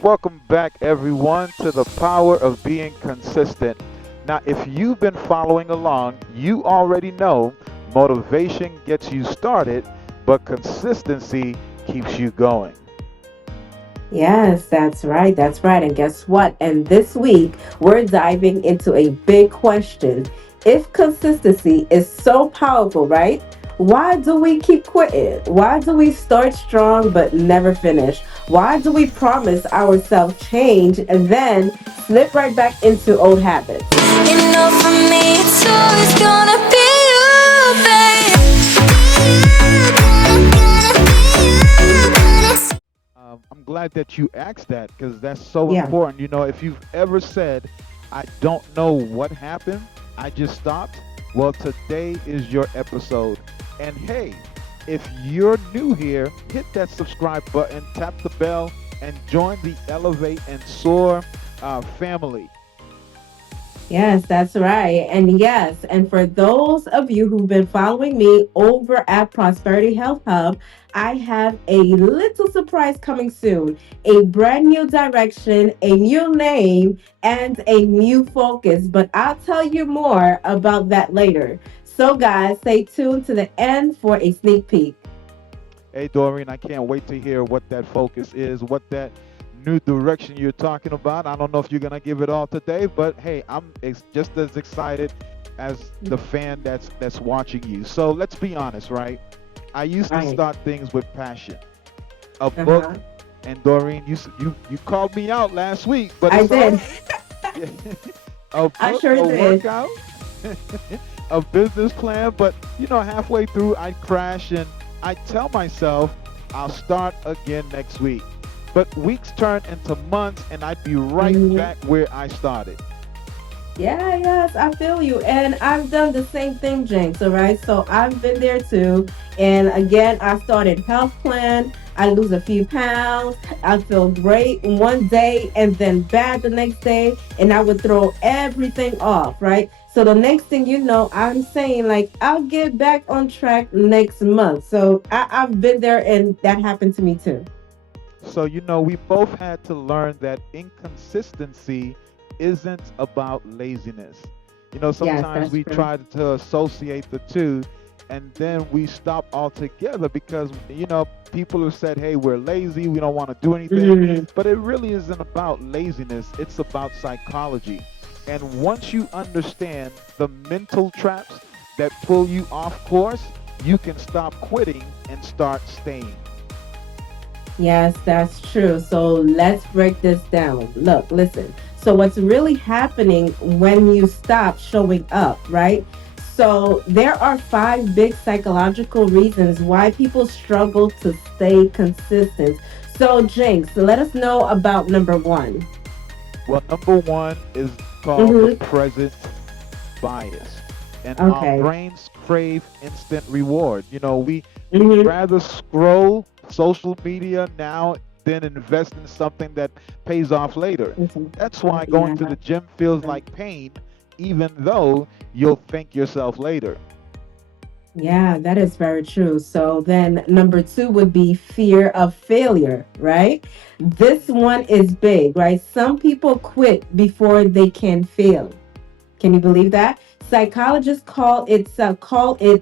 Welcome back, everyone, to the power of being consistent. Now, if you've been following along, you already know motivation gets you started, but consistency keeps you going. Yes, that's right. That's right. And guess what? And this week, we're diving into a big question. If consistency is so powerful, right? Why do we keep quitting? Why do we start strong but never finish? Why do we promise ourselves change and then slip right back into old habits? For me, it's always gonna be you, babe. I'm glad that you asked that because that's so Yeah. important. If you've ever said, I don't know what happened, I just stopped, well, today is your episode. And hey, if you're new here, hit that subscribe button, tap the bell, and join the Elevate and Soar family. Yes, that's right. And yes, and for those of you who've been following me over at Prosperity Health Hub, I have a little surprise coming soon. A brand new direction, a new name, and a new focus. But I'll tell you more about that later. So, guys, stay tuned to the end for a sneak peek. Hey, Doreen, I can't wait to hear what that focus is, what that new direction you're talking about. I don't know if you're gonna give it all today, but hey, just as excited as the fan that's watching you. So let's be honest, right? I used to Right. start things with passion, a Uh book, huh. and Doreen, you called me out last week, but I it's all did. right. A I book, sure a did. workout, a business plan, but halfway through I crash and I tell myself I'll start again next week. But weeks turn into months and I'd be right Mhm. back where I started. Yeah, yes, I feel you. And I've done the same thing, Jinx. All right. So I've been there too. And again, I started health plan. I lose a few pounds. I feel great one day and then bad the next day. And I would throw everything off. Right. So the next thing you know, I'm saying like I'll get back on track next month. So I've been there and that happened to me too. So, we both had to learn that inconsistency isn't about laziness. Yes, Sometimes that's we true. try to associate the two and then we stop altogether because, people have said, hey, we're lazy, we don't want to do anything. Mhm. But it really isn't about laziness, it's about psychology. And once you understand the mental traps that pull you off course, you can stop quitting and start staying. Yes, that's true. So let's break this down. Look, listen. So, what's really happening when you stop showing up, right? So, there are five big psychological reasons why people struggle to stay consistent. So, Jinx, let us know about number one. Well, number one is called the Mm-hmm. present bias. And our Okay. brains crave instant reward. We'd Mm-hmm. rather scroll social media now than invest in something that pays off later. That's why going Yeah. to the gym feels like pain, even though you'll thank yourself later. Yeah, that is very true. So then number two would be fear of failure, right? This one is big, right? Some people quit before they can fail. Can you believe that? Psychologists call it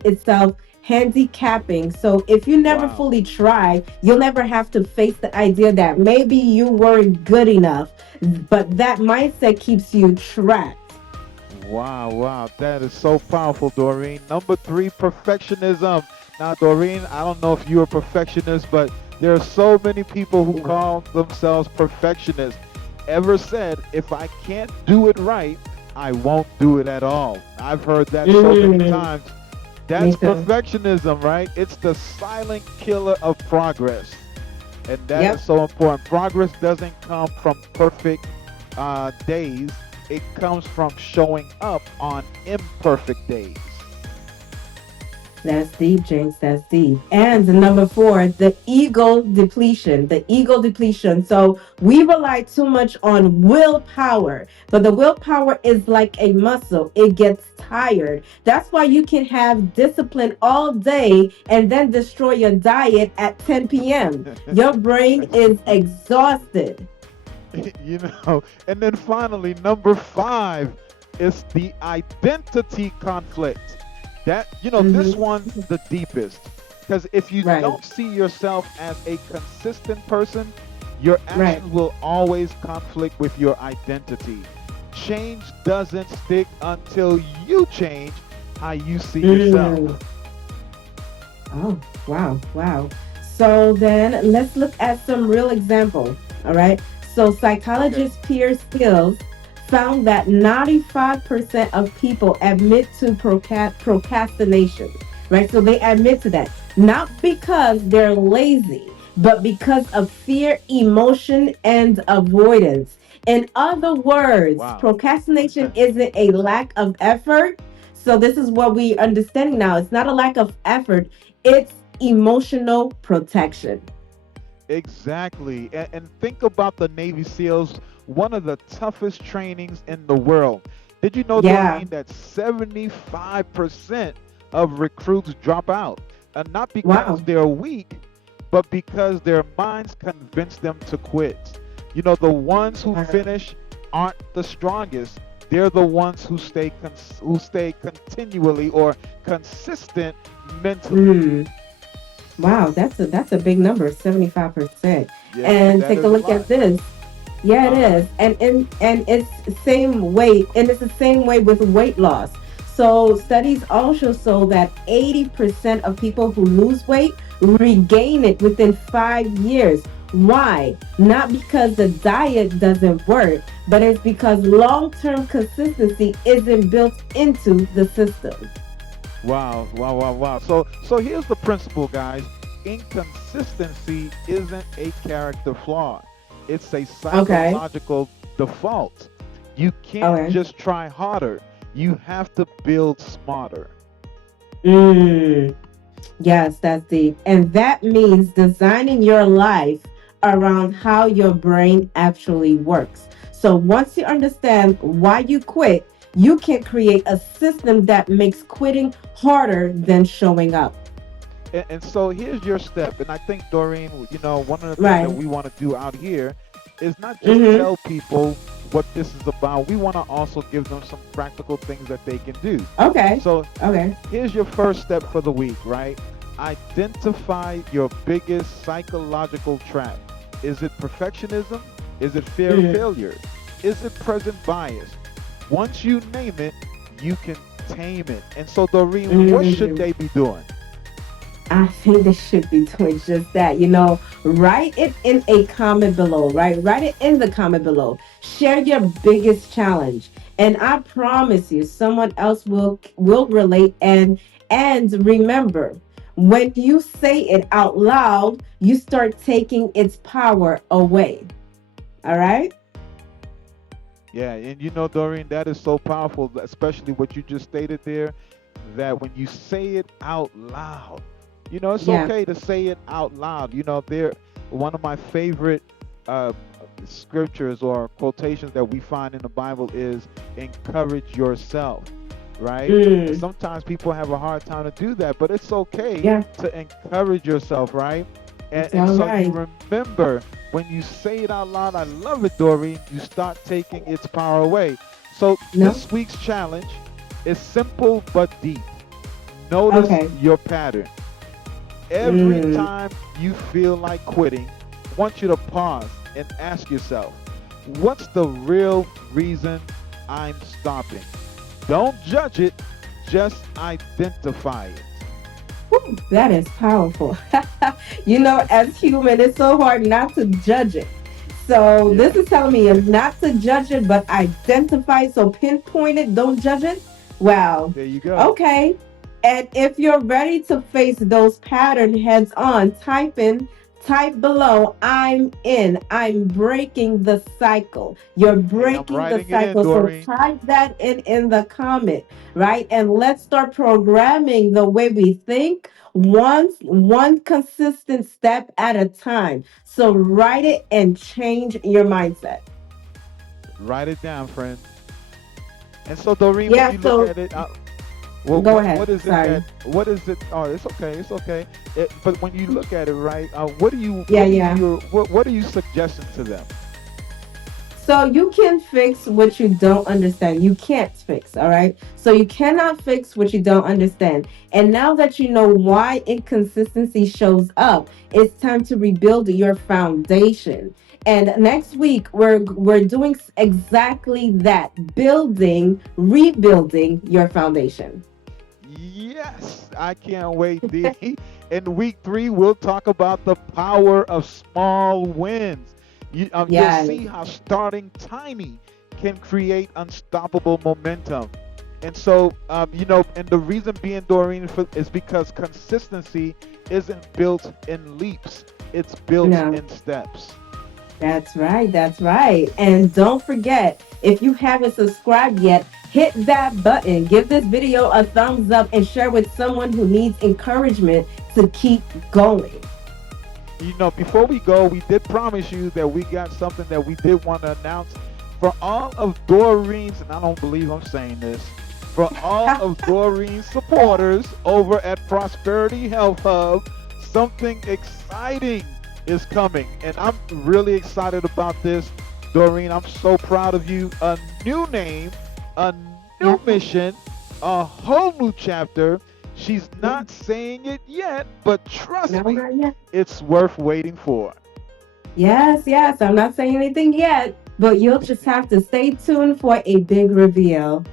itself handicapping. So if you never Wow. fully try, you'll never have to face the idea that maybe you weren't good enough. But that mindset keeps you trapped. Wow, wow. That is so powerful, Doreen. Number three, perfectionism. Now, Doreen, I don't know if you're a perfectionist, but there are so many people who Yeah. call themselves perfectionists. Ever said, if I can't do it right, I won't do it at all. I've heard that so many Mm, times. me That's too. perfectionism, right? It's the silent killer of progress. And that is Yep. so important. Progress doesn't come from perfect days, it comes from showing up on imperfect days. That's deep, James. That's deep. And number four, the ego depletion. The ego depletion. So we rely too much on willpower, but the willpower is like a muscle, it gets tired. That's why you can have discipline all day and then destroy your diet at 10 p.m. Your brain That's is exhausted. And then finally, number five is the identity conflict. This Mm-hmm. one's the deepest. Because if you Right. don't see yourself as a consistent person, your Right. actions will always conflict with your identity. Change doesn't stick until you change how you see yourself. Mm. Oh, wow, wow. So then let's look at some real example. All right. So Okay. psychologist Pierce Skills found that 95% of people admit to procrastination, right? So they admit to that, not because they're lazy, but because of fear, emotion, and avoidance. In other words, Wow. procrastination isn't a lack of effort. So this is what we understanding now. It's not a lack of effort, it's emotional protection. Exactly. And think about the Navy SEALs, one of the toughest trainings in the world. Did you know, Yeah. Doreen, that 75% of recruits drop out? And not because Wow. they're weak, but because their minds convince them to quit. The ones who Wow. finish aren't the strongest. They're the ones who stay continually or consistent mentally. Mm. Wow, that's a big number, 75%. Yeah, And that take a is a look lot. at this. Yeah, it Uh-huh. is. And it's same weight, and it's the same way with weight loss. So studies also show that 80% of people who lose weight regain it within 5 years. Why? Not because the diet doesn't work, but it's because long-term consistency isn't built into the system. Wow, wow, wow, wow. So here's the principle, guys. Inconsistency isn't a character flaw. It's a Okay. psychological default. You can't Okay. just try harder. You have to build smarter. Mm. Yes, that's deep. And that means designing your life around how your brain actually works. So once you understand why you quit, you can create a system that makes quitting harder than showing up. And so here's your step. And I think, Doreen, one of the things that Right. we want to do out here is not just Mm-hmm. tell people what this is about. We want to also give them some practical things that they can do. Okay. So Okay. here's your first step for the week, right? Identify your biggest psychological trap. Is it perfectionism? Is it fear of Mm. failure? Is it present bias? Once you name it, you can tame it. And so, Doreen, what should Mm. they be doing? I think they should be doing just that. Write it in a comment below, right? Write it in the comment below. Share your biggest challenge. And I promise you, someone else will relate and remember, when you say it out loud, you start taking its power away. All right? Yeah, and Doreen, that is so powerful, especially what you just stated there, that when you say it out loud, it's Yeah. okay to say it out loud. They're one of my favorite uh, scriptures or quotations that we find in the Bible is encourage yourself, right? And Mm, sometimes people have a hard time to do that, but it's okay yeah. to encourage yourself, right? And, It's and all so you right. remember when you say it out loud, I love it, Doreen, you start taking its power away. So No? this week's challenge is simple but deep. Notice Okay. your pattern. Every Mm. time you feel like quitting, I want you to pause and ask yourself, what's the real reason I'm stopping? Don't judge it, just identify it. Whew, that is powerful. As human, it's so hard not to judge it. So Yeah, this is telling me not to judge it, but identify it. So pinpoint it, don't judge it. Wow. there you go. Okay. And if you're ready to face those patterns heads on, type below, I'm in. I'm breaking the cycle. You're Hey, I'm breaking the writing it in, cycle. So Doreen. type that in the comment, right? And let's start programming the way we think, one consistent step at a time. So write it and change your mindset. Write it down, friend. And so, Doreen, when Yeah, you look so at it, Well, go what ahead. is it Sorry. that? What is it? Oh, it's okay. It's okay. But when you look at it, right? What do you? Yeah, What do yeah. you? What are you suggesting to them? So you can fix what you don't understand. You can't fix, all right? So you cannot fix what you don't understand. And now that you know why inconsistency shows up, it's time to rebuild your foundation. And next week we're doing exactly that, building, rebuilding your foundation. Yes, I can't wait, D. In week 3, we'll talk about the power of small wins. You'll Yes. see how starting tiny can create unstoppable momentum. And so, and the reason being, Doreen, is because consistency isn't built in leaps, it's built No. in steps. That's right. That's right. And don't forget, if you haven't subscribed yet, hit that button. Give this video a thumbs up and share with someone who needs encouragement to keep going. Before we go, we did promise you that we got something that we did want to announce for all of Dorine's, and I don't believe I'm saying this, for all of Dorine's supporters over at Prosperity Health Hub. Something exciting is coming, and I'm really excited about this. Dorine, I'm so proud of you. A new name, a Yeah. new mission, a whole new chapter. She's not saying it yet, but No, trust me, not yet. it's worth waiting for. Yes, yes. I'm not saying anything yet, but you'll just have to stay tuned for a big reveal.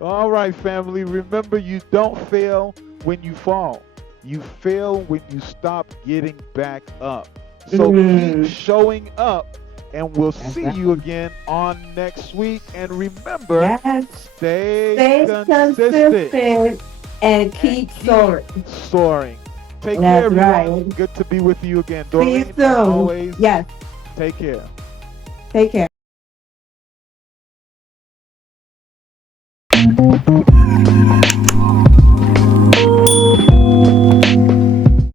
All right, family. Remember, you don't fail when you fall. You fail when you stop getting back up. So keep Mhm. showing up, and we'll That's see right. you again on next week. And remember, Yes. stay Stay consistent consistent and and keep keep soaring. soaring. Take care, That's everyone. right. Good to be with you again. See you Doreen, as soon. always, Yes. take care. Take care.